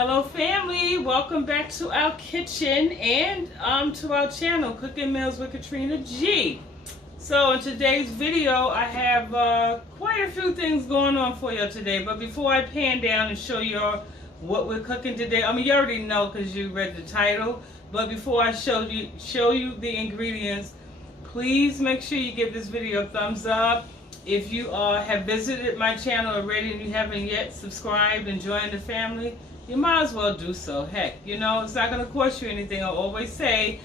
Hello family, welcome back to our kitchen and to our channel, Cooking Meals with Katrina G. So in today's video, I have quite a few things going on for you today. But before I pan down and show you what we're cooking today, I mean you already know because you read the title. But before I show you the ingredients, please make sure you give this video a thumbs up. If you have visited my channel already and you haven't yet subscribed and joined the family, you might as well do so. Heck, you know, it's not going to cost you anything. I always say,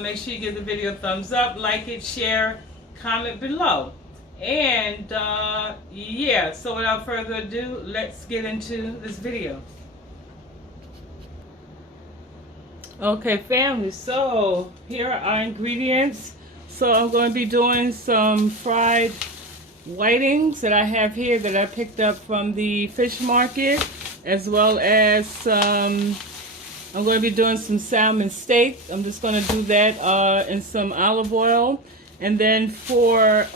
make sure you give the video a thumbs up, like it, share, comment below. And yeah, so without further ado, let's get into this video. Okay, family, so here are our ingredients. So I'm going to be doing some fried whitings that I have here that I picked up from the fish market, as well as I'm going to be doing some salmon steak. I'm just going to do that in some olive oil. And then for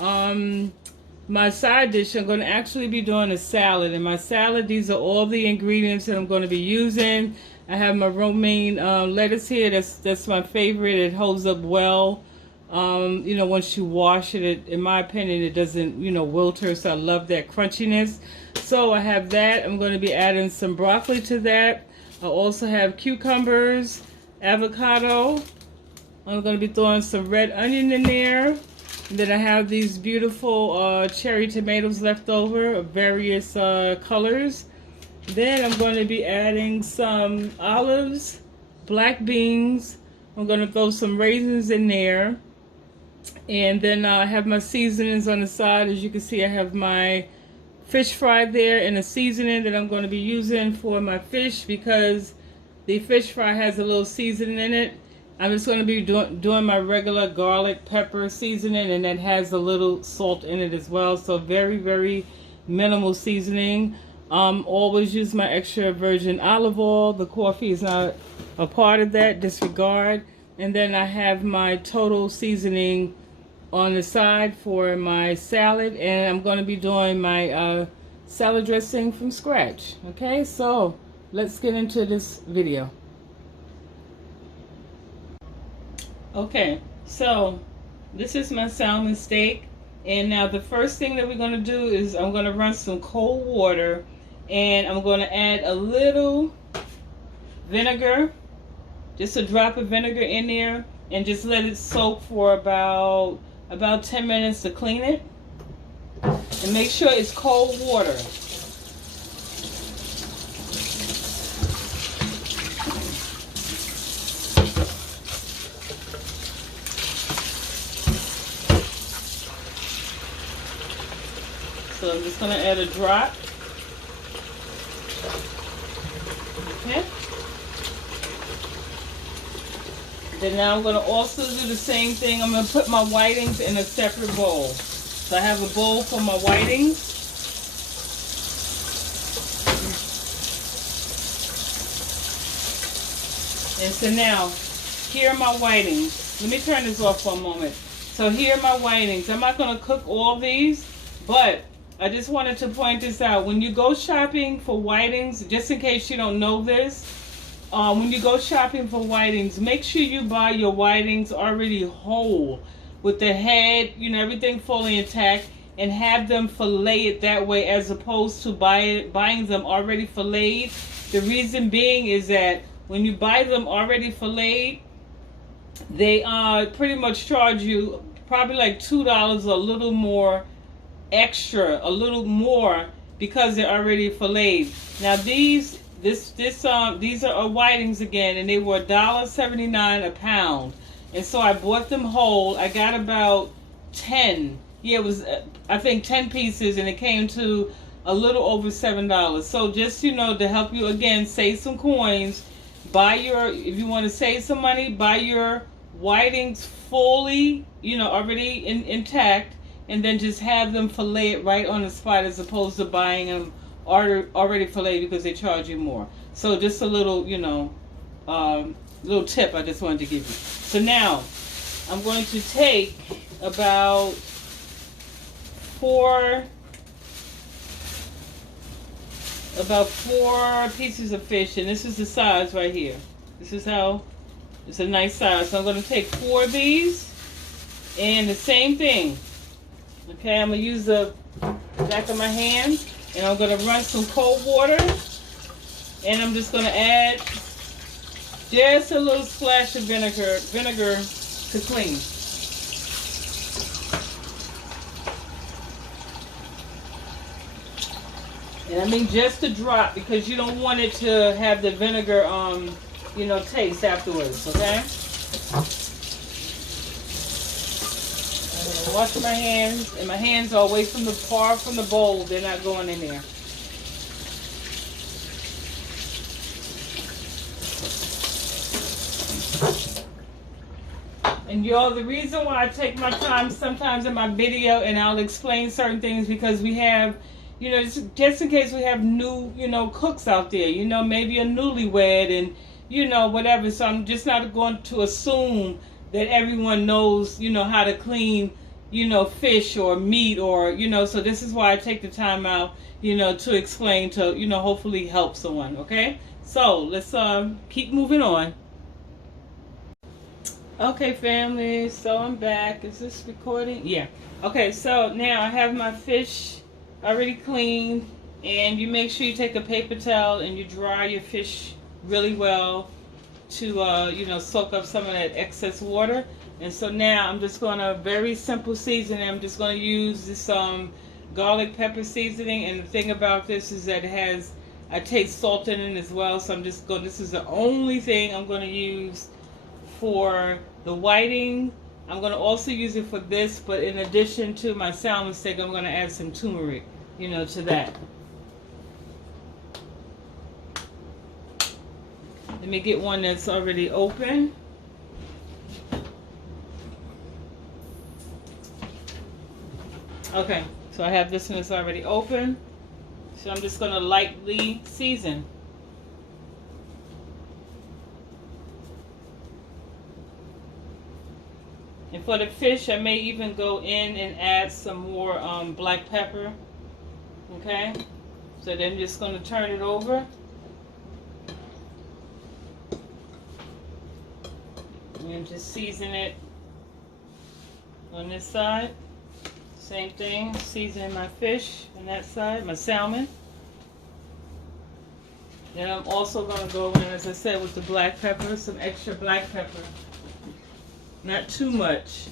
my side dish, I'm going to actually be doing a salad. And my salad, these are all the ingredients that I'm going to be using. I have my romaine lettuce here. That's my favorite. It holds up well. You know, once you wash it, in my opinion, it doesn't, you know, wilter. So I love that crunchiness. So I have that. I'm going to be adding some broccoli to that. I also have cucumbers, avocado. I'm going to be throwing some red onion in there. And then I have these beautiful cherry tomatoes left over of various colors. Then I'm going to be adding some olives, black beans. I'm going to throw some raisins in there. And then I have my seasonings on the side. As you can see, I have my fish fry there and a seasoning that I'm going to be using for my fish because the fish fry has a little seasoning in it. I'm just going to be doing my regular garlic pepper seasoning, and that has a little salt in it as well. So very, very minimal seasoning. Always use my extra virgin olive oil. The coffee is not a part of that, disregard. And then I have my total seasoning on the side for my salad, and I'm going to be doing my salad dressing from scratch. Okay, so let's get into this video. Okay, so this is my salmon steak, and now the first thing that we're going to do is I'm going to run some cold water, and I'm going to add a little vinegar, just a drop of vinegar in there, and just let it soak for about 10 minutes to clean it. And make sure it's cold water. So I'm just going to add a drop. Okay. Then now I'm going to also do the same thing. I'm going to put my whitings in a separate bowl. So I have a bowl for my whitings. And so now, here are my whitings. Let me turn this off for a moment. So here are my whitings. I'm not going to cook all these, but I just wanted to point this out. When you go shopping for whitings, just in case you don't know this, when you go shopping for whitings, make sure you buy your whitings already whole, with the head, you know, everything fully intact, and have them filleted that way, as opposed to buying them already filleted. The reason being is that when you buy them already filleted, they pretty much charge you probably like $2 or a little more extra, a little more, because they're already filleted. Now these are whitings again, and they were $1.79 a pound. And so I bought them whole. I got about 10. Yeah, it was I think 10 pieces, and it came to a little over $7. So just, you know, to help you again save some coins, if you want to save some money, buy your whitings fully, you know, already intact, and then just have them filleted right on the spot, as opposed to buying them already filleted because they charge you more. So just a little, you know, little tip I just wanted to give you. So now I'm going to take about 4 about 4 pieces of fish, and this is the size right here. This is how, it's a nice size. So I'm going to take 4 of these, and the same thing. Okay, I'm going to use the back of my hand, and I'm going to run some cold water, and I'm just going to add just a little splash of vinegar to clean. And I mean just a drop, because you don't want it to have the vinegar, you know, taste afterwards, okay? I'm going to wash my hands, and my hands are away from far from the bowl. They're not going in there. And y'all, the reason why I take my time sometimes in my video and I'll explain certain things, because we have, you know, just in case we have new, you know, cooks out there, you know, maybe a newlywed and, you know, whatever. So I'm just not going to assume that everyone knows, you know, how to clean, you know, fish or meat, or, you know, so this is why I take the time out, you know, to explain, to, you know, hopefully help someone, okay? So let's keep moving on. Okay, family, so I'm back. Is this recording? Yeah. Okay, so now I have my fish already cleaned, and you make sure you take a paper towel and you dry your fish really well to, you know, soak up some of that excess water. And so now I'm just going to, very simple seasoning, I'm just going to use this garlic pepper seasoning. And the thing about this is that it has, I taste salt in it as well. So I'm just going, this is the only thing I'm going to use for the whiting. I'm going to also use it for this, but in addition to my salmon steak, I'm going to add some turmeric, you know, to that. Let me get one that's already open. Okay, so I have this one that's already open. So I'm just going to lightly season. And for the fish, I may even go in and add some more black pepper. Okay? So then I'm just going to turn it over. And just season it on this side. Same thing, seasoning my fish on that side, my salmon. Then I'm also going to go in, as I said, with the black pepper, some extra black pepper. Not too much,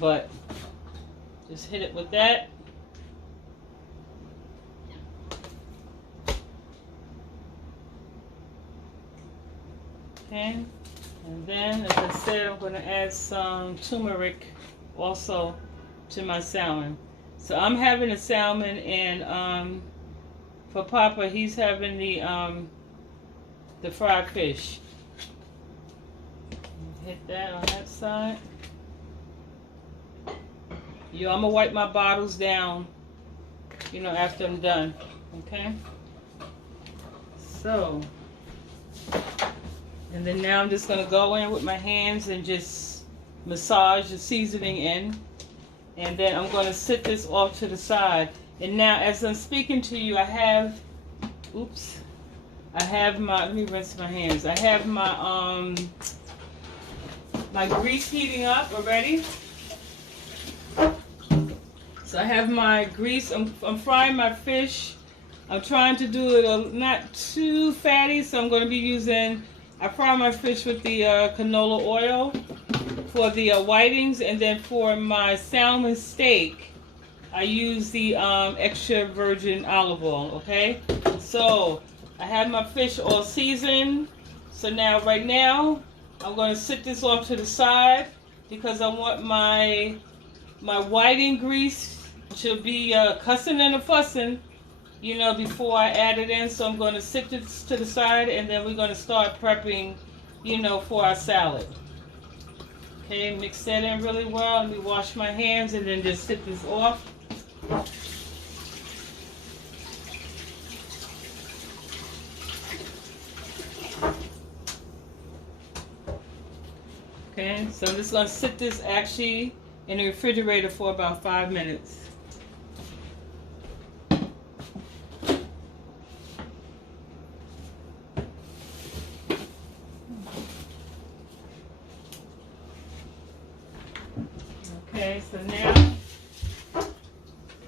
but just hit it with that. Okay, and then, as I said, I'm going to add some turmeric also to my salmon. So I'm having a salmon, and for Papa, he's having the fried fish. Hit that on that side. Yo, I'm gonna wipe my bottles down, you know, after I'm done. Okay. So, and then now I'm just gonna go in with my hands and just massage the seasoning in, and then I'm gonna sit this off to the side. And now, as I'm speaking to you, I have, oops, I have my, let me rinse my hands. I have my my grease heating up already. So I have my grease. I'm frying my fish. I'm trying to do it not too fatty, so I'm going to be using, I fry my fish with the canola oil for the whitings, and then for my salmon steak, I use the extra virgin olive oil, okay? So I have my fish all seasoned. So now, right now, I'm going to sit this off to the side, because I want my whiting grease to be cussing and a fussing, you know, before I add it in. So I'm going to sit this to the side, and then we're going to start prepping, you know, for our salad. Okay, mix that in really well. Let me wash my hands and then just sit this off. Okay, so I'm just going to sit this actually in the refrigerator for about 5 minutes. So now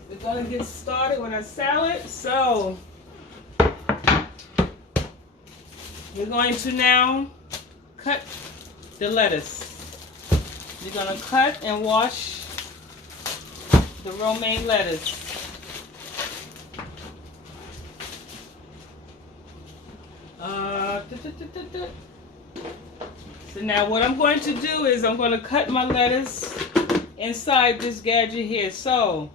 we're gonna get started with our salad. So we're going to now cut the lettuce. We're gonna cut and wash the romaine lettuce. So now what I'm going to do is I'm going to cut my lettuce inside this gadget here. So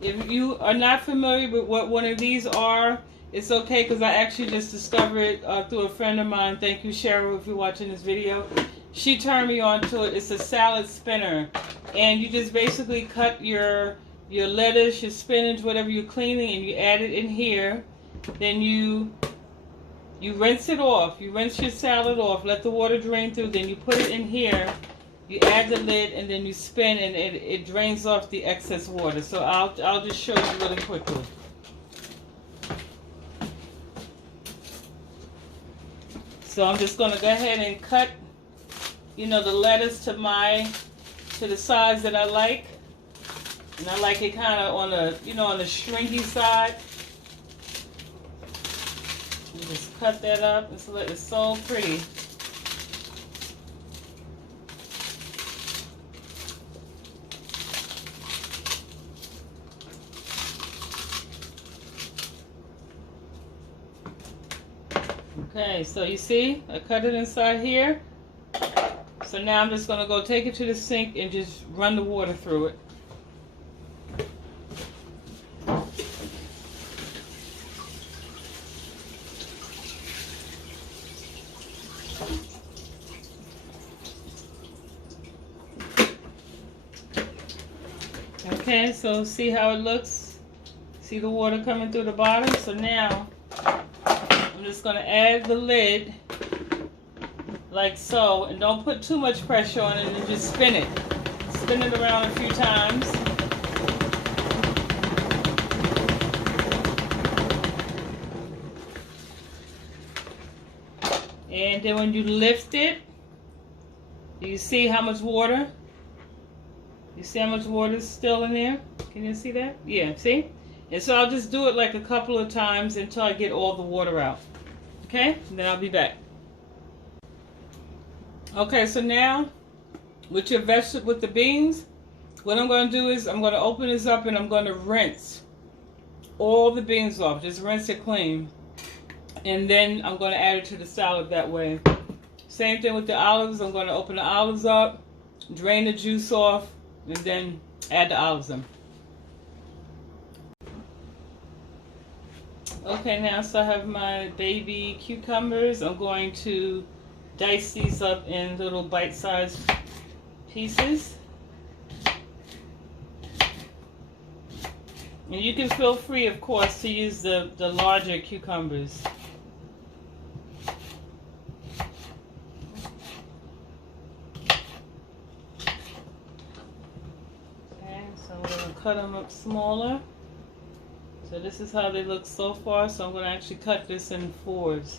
if you are not familiar with what one of these are, it's okay, because I actually just discovered it through a friend of mine. Thank you, Cheryl, if you're watching this video. She turned me on to it. It's a salad spinner, and you just basically cut your lettuce, your spinach, whatever you're cleaning, and you add it in here. Then you rinse it off. You rinse your salad off. Let the water drain through. Then you put it in here. You add the lid, and then you spin, and it drains off the excess water. So I'll just show you really quickly. So I'm just going to go ahead and cut, the lettuce to the size that I like. And I like it kind of on the stringy side. You just cut that up. It's so pretty. Okay, so you see, I cut it inside here. So now I'm just going to go take it to the sink and just run the water through it. Okay, so see how it looks? See the water coming through the bottom? So now I'm just going to add the lid like so, and don't put too much pressure on it, and just spin it. Spin it around a few times. And then when you lift it, do you see how much water? You see how much water is still in there? Can you see that? Yeah, see? And so I'll just do it like a couple of times until I get all the water out. Okay? And then I'll be back. Okay, so now with your vegetable, with the beans, what I'm going to do is I'm going to open this up and I'm going to rinse all the beans off. Just rinse it clean. And then I'm going to add it to the salad that way. Same thing with the olives. I'm going to open the olives up, drain the juice off, and then add the olives in. Okay, now so I have my baby cucumbers. I'm going to dice these up in little bite-sized pieces. And you can feel free, of course, to use the larger cucumbers. Okay, so I'm going to cut them up smaller. So this is how they look so far. So I'm going to actually cut this in fours.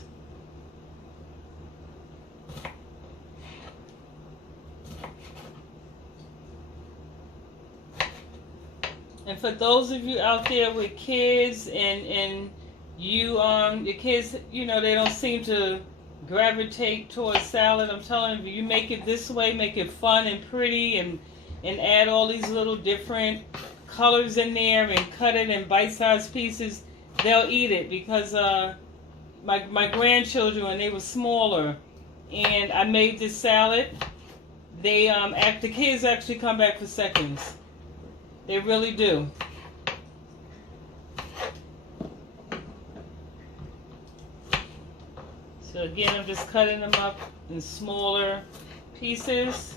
And for those of you out there with kids and your kids, they don't seem to gravitate towards salad, I'm telling you, you make it this way, make it fun and pretty, and add all these little different colors in there and cut it in bite-sized pieces, they'll eat it. Because my grandchildren, when they were smaller and I made this salad, the kids actually come back for seconds. They really do. So again, I'm just cutting them up in smaller pieces.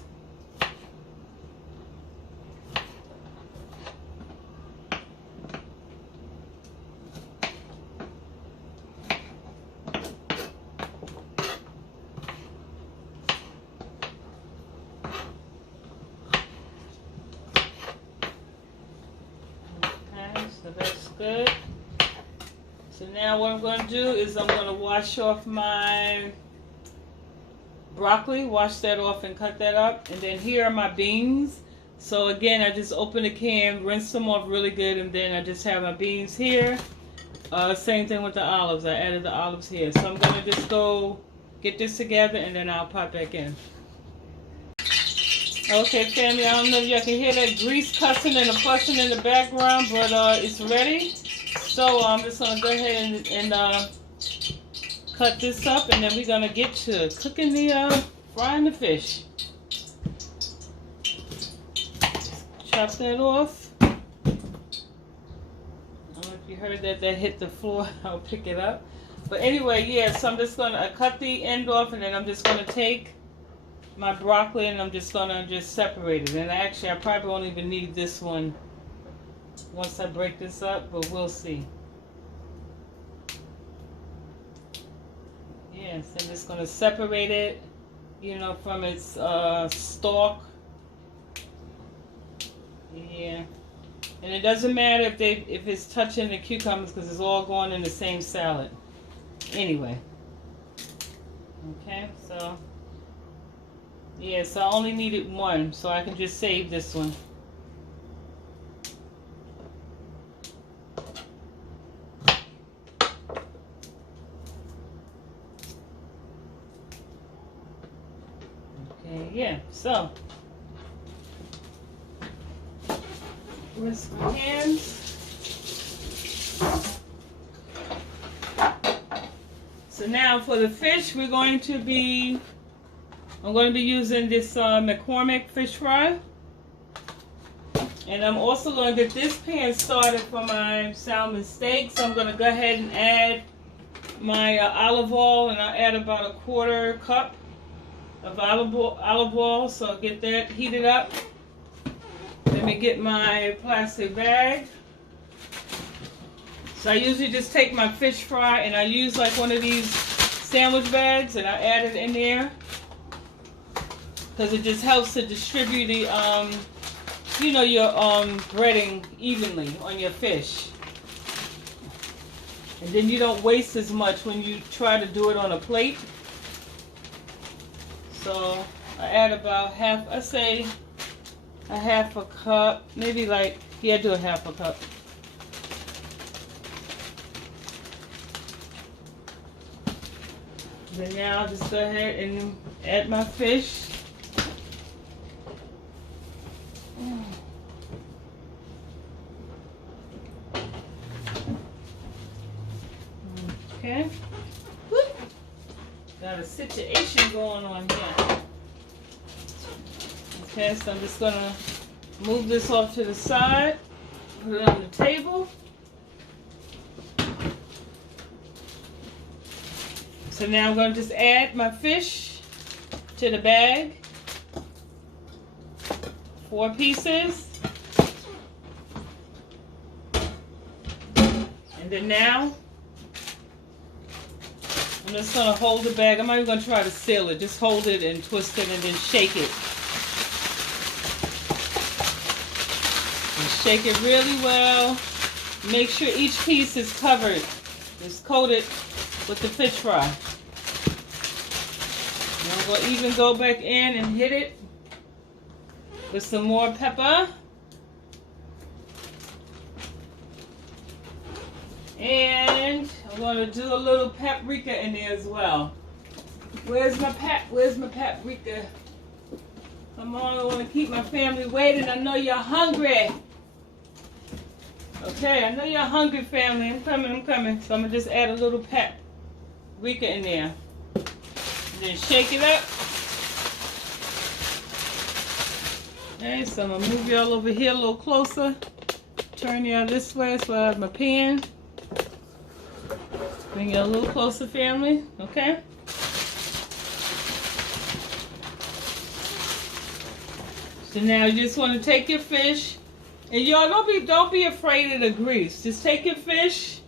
So that's good. So now what I'm going to do is I'm going to wash off my broccoli, wash that off and cut that up. And then here are my beans. So again, I just open the can, rinse them off really good, and then I just have my beans here. Same thing with the olives. I added the olives here. So I'm going to just go get this together, and then I'll pop back in. Okay, family, I don't know if y'all can hear that grease cussing and the fussing in the background, but it's ready. So I'm just going to go ahead and cut this up, and then we're going to get to cooking frying the fish. Chop that off. I don't know if you heard that hit the floor. I'll pick it up. But anyway, yeah, so I'm just going to cut the end off, and then I'm just going to take my broccoli and I'm just going to separate it. And actually, I probably won't even need this one once I break this up, but we'll see. Yes, I'm just going to separate it, you know, from its stalk. Yeah. And it doesn't matter if it's touching the cucumbers, because it's all going in the same salad. Anyway. Okay, so yeah, so I only needed one, so I can just save this one. Okay, yeah, so rinse my hands. So now for the fish, I'm going to be using this McCormick fish fry. And I'm also going to get this pan started for my salmon steak. So I'm going to go ahead and add my olive oil, and I'll add about a 1/4 cup of olive oil. So I'll get that heated up. Let me get my plastic bag. So I usually just take my fish fry and I use like one of these sandwich bags, and I add it in there because it just helps to distribute the you know, your breading evenly on your fish. And then you don't waste as much when you try to do it on a plate. So I add about a half a cup, maybe like, yeah, do a half a cup. Then now I'll just go ahead and add my fish. Okay. Got a situation going on here. Okay, so I'm just gonna move this off to the side, put it on the table. So now I'm going to just add my fish to the bag. 4 pieces. And then now, I'm just going to hold the bag. I'm not even going to try to seal it. Just hold it and twist it and then shake it. And shake it really well. Make sure each piece is covered. It's coated with the fish fry. And I'm going to even go back in and hit it with some more pepper. And I'm going to do a little paprika in there as well. Where's my paprika? Come on, I want to keep my family waiting. I know you're hungry. Okay, I know you're hungry, family. I'm coming. So I'm going to just add a little paprika in there. And then shake it up. Okay, so I'm going to move y'all over here a little closer. Turn y'all this way so I have my pan. Bring you a little closer, family. Okay? So now you just want to take your fish. And y'all don't be afraid of the grease. Just take your fish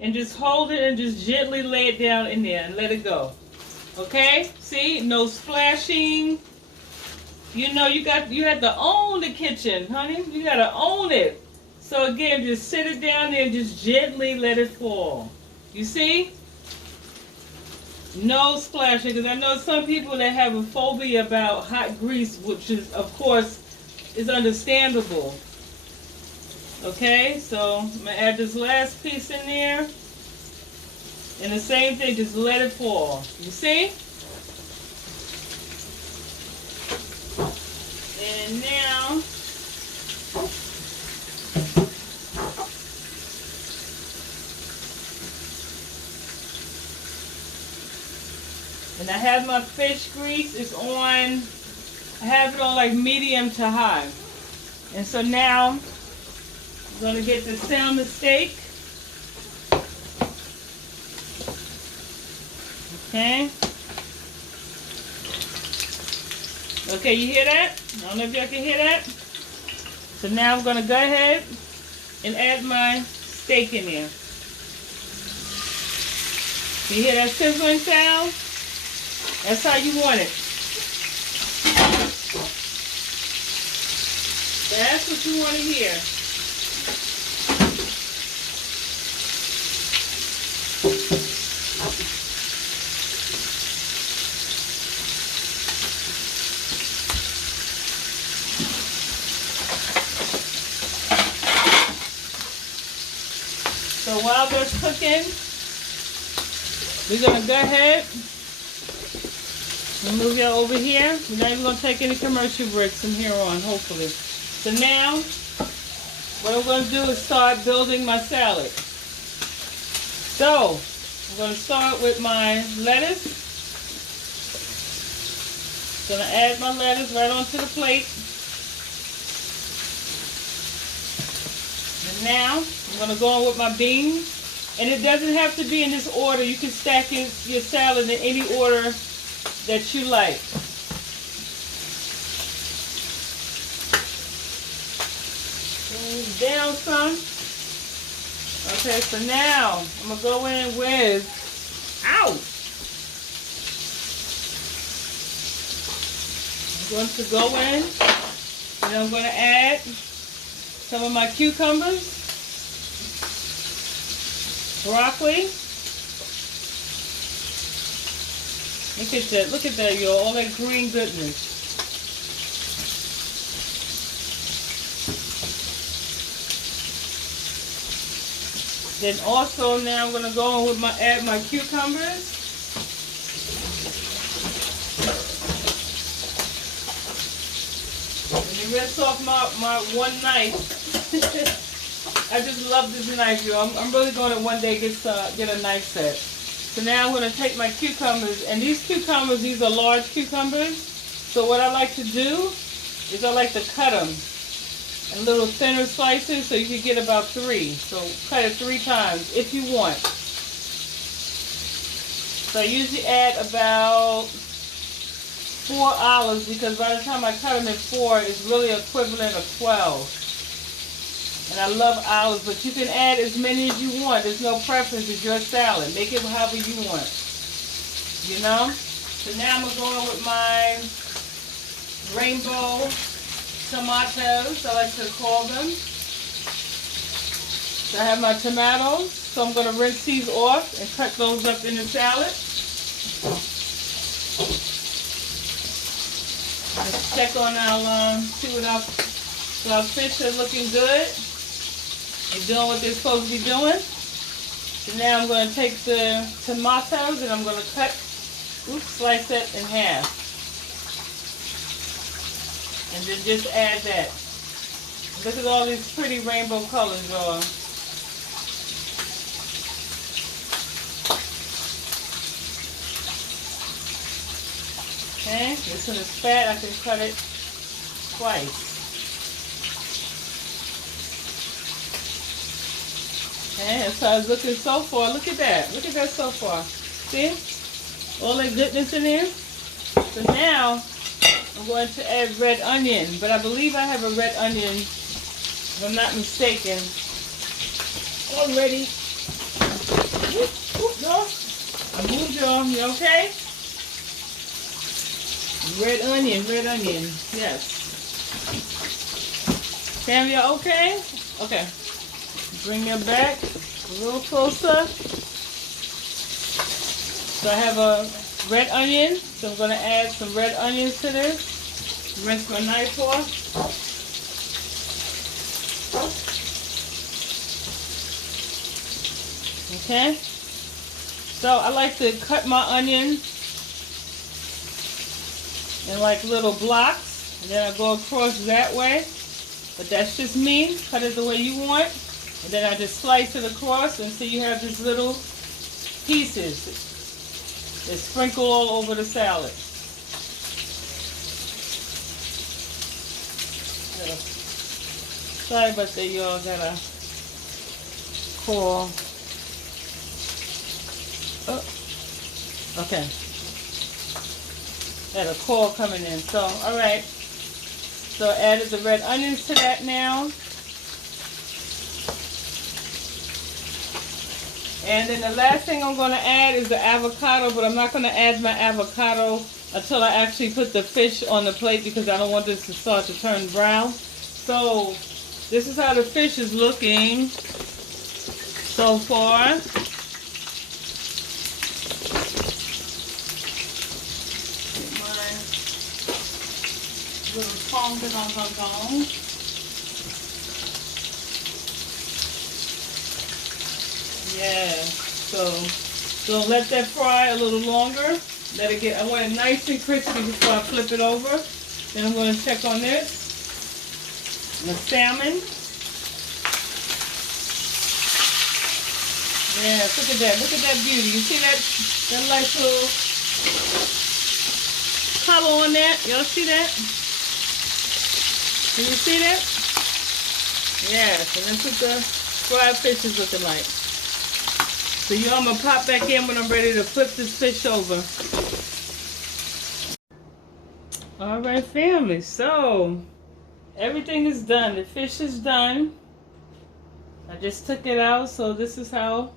and just hold it and just gently lay it down in there and let it go. Okay? See? No splashing. You know you have to own the kitchen, honey. You gotta own it. So again, just sit it down there and just gently let it fall. You see? No splashing, because I know some people that have a phobia about hot grease, which is, of course, is understandable. Okay, so I'm gonna add this last piece in there. And the same thing, just let it fall. You see? And now, and I have my fish grease, it's on, I have it on like medium to high. And so now, I'm going to get the salmon steak. Okay. Okay, you hear that? I don't know if y'all can hear that. So now I'm going to go ahead and add my steak in there. You hear that sizzling sound? That's how you want it. That's what you want to hear. So while that's cooking, we're going to go ahead and move y'all over here. We're not even going to take any commercial breaks from here on, hopefully. So now, what I'm going to do is start building my salad. So, I'm going to start with my lettuce. Going to add my lettuce right onto the plate. And now, I'm going to go on with my beans. And it doesn't have to be in this order. You can stack your salad in any order that you like. Down some. Okay, so now I'm going to go in with, I'm going to go in and I'm going to add some of my cucumbers, broccoli. Look at that, y'all, all that green goodness. Then also now I'm gonna go on with add my cucumbers. Let me rinse off my one knife. I just love this knife, y'all. I'm really going to one day get a knife set. So now I'm going to take my cucumbers, and these cucumbers, these are large cucumbers. So what I like to do is I like to cut them in little thinner slices, so you can get about 3. So cut it 3 times if you want. So I usually add about 4 olives, because by the time I cut them in 4, it's really equivalent of 12. And I love olives, but you can add as many as you want. There's no preference. It's your salad. Make it however you want. You know? So now I'm going with my rainbow tomatoes, I like to call them. So I have my tomatoes. So I'm going to rinse these off and cut those up in the salad. Let's check on our, see what our fish are looking good. They're doing what they're supposed to be doing. So now I'm going to take the tomatoes and I'm going to slice it in half. And then just add that. Look at all these pretty rainbow colors, y'all. Okay, this one is fat. I can cut it twice. Okay, that's how it's looking so far. Look at that. Look at that so far. See? All that goodness in there. So now, I'm going to add red onion. But I believe I have a red onion, if I'm not mistaken, already. No. I moved y'all. You okay? Red onion, yes. Sam, you okay? Okay. Bring it back a little closer. So I have a red onion, so I'm going to add some red onions to this. Rinse my knife off. Okay? So I like to cut my onion in like little blocks, and then I go across that way. But that's just me. Cut it the way you want. And then I just slice it across until you have these little pieces that sprinkle all over the salad. Sorry about that, y'all. Gotta call. Oh, okay. Got a call coming in. So, alright. So I added the red onions to that now. And then the last thing I'm going to add is the avocado, but I'm not going to add my avocado until I actually put the fish on the plate because I don't want this to start to turn brown. So this is how the fish is looking so far. Little tongue that I'm going. Yeah, so let that fry a little longer. Let it get, I want it nice and crispy before I flip it over. Then I'm going to check on this. The salmon. Yeah, look at that. Look at that beauty. You see that nice little color on that? Y'all see that? Can you see that? Yes, and that's what the fried fish is looking like. So you know I'm going to pop back in when I'm ready to flip this fish over. Alright family, so everything is done. The fish is done. I just took it out, so this is how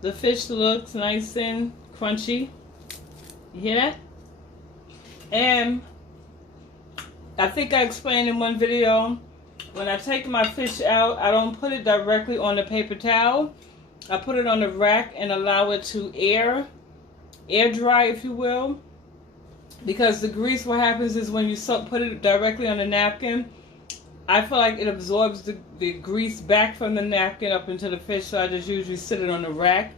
the fish looks, nice and crunchy. You hear that? And I think I explained in one video, when I take my fish out, I don't put it directly on the paper towel. I put it on the rack and allow it to air dry, if you will. Because the grease, what happens is when you put it directly on the napkin, I feel like it absorbs the grease back from the napkin up into the fish. So I just usually sit it on the rack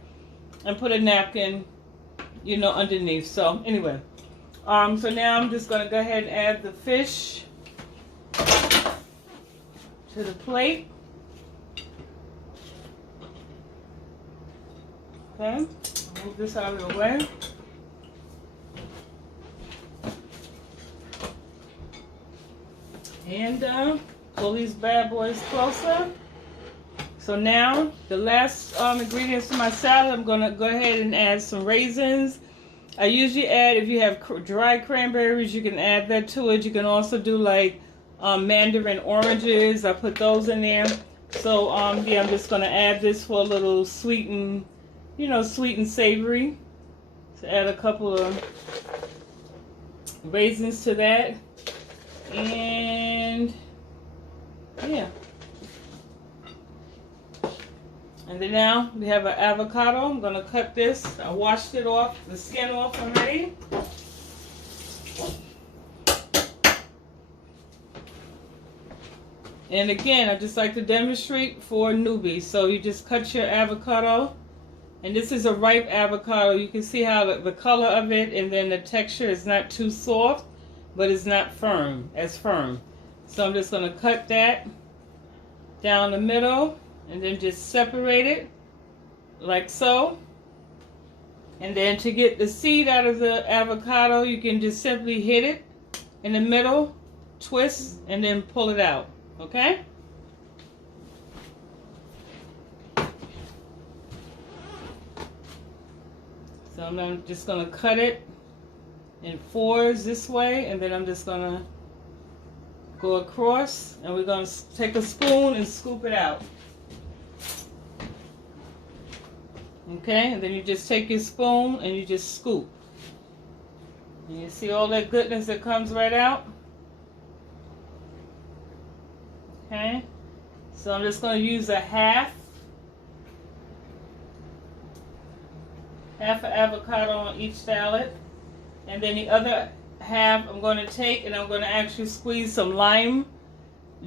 and put a napkin, you know, underneath. So anyway, so now I'm just going to go ahead and add the fish to the plate. Okay, move this out of the way. And pull these bad boys closer. So now, the last ingredients to my salad, I'm going to go ahead and add some raisins. I usually add, if you have dried cranberries, you can add that to it. You can also do like mandarin oranges. I put those in there. So yeah, I'm just going to add this for a little sweet and, you know, sweet and savory. So add a couple of raisins to that. And yeah. And then now we have an avocado. I'm going to cut this. I washed it off, the skin off already. And again, I just like to demonstrate for newbies. So you just cut your avocado. And this is a ripe avocado. You can see how the color of it, and then the texture is not too soft, but it's not firm, as firm. So I'm just going to cut that down the middle and then just separate it like so. And then to get the seed out of the avocado, you can just simply hit it in the middle, twist, and then pull it out. Okay? So I'm just going to cut it in fours this way, and then I'm just going to go across, and we're going to take a spoon and scoop it out. Okay, and then you just take your spoon and you just scoop. And you see all that goodness that comes right out? Okay, so I'm just going to use a half an avocado on each salad. And then the other half I'm going to take and I'm going to actually squeeze some lime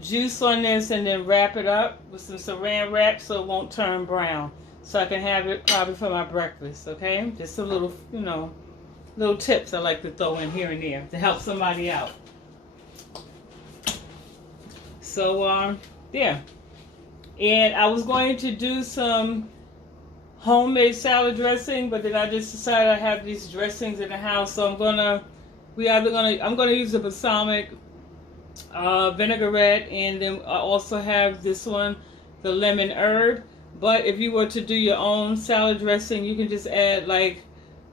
juice on this and then wrap it up with some saran wrap so it won't turn brown. so I can have it probably for my breakfast, okay? Just some little, you know, little tips I like to throw in here and there to help somebody out. So, yeah. And I was going to do some homemade salad dressing, but then I just decided I have these dressings in the house, so I'm gonna use the balsamic vinaigrette, and then I also have this one, the lemon herb. But if you were to do your own salad dressing, you can just add like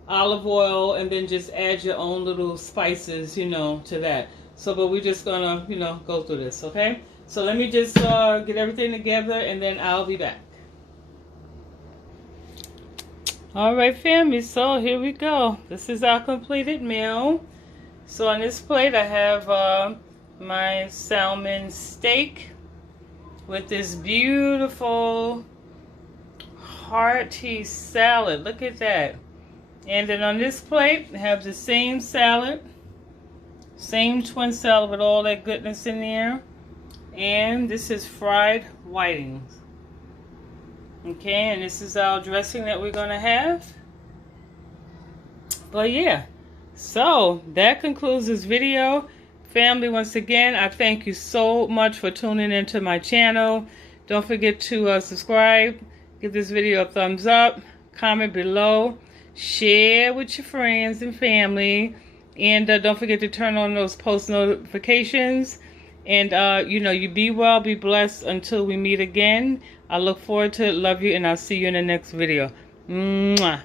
olive oil and then just add your own little spices, you know, to that. So, but we're just gonna, you know, go through this, okay? So let me just get everything together, and then I'll be back. All right, family, so here we go. This is our completed meal. So on this plate I have my salmon steak with this beautiful hearty salad. Look at that. And then on this plate I have the same salad, same twin salad with all that goodness in there. And this is fried whitings. Okay, and this is our dressing that we're going to have. But yeah, so that concludes this video. Family, once again, I thank you so much for tuning into my channel. Don't forget to subscribe, give this video a thumbs up, comment below, share with your friends and family, and don't forget to turn on those post notifications. And, you know, you be well, be blessed until we meet again. I look forward to it, love you, and I'll see you in the next video. Mwah.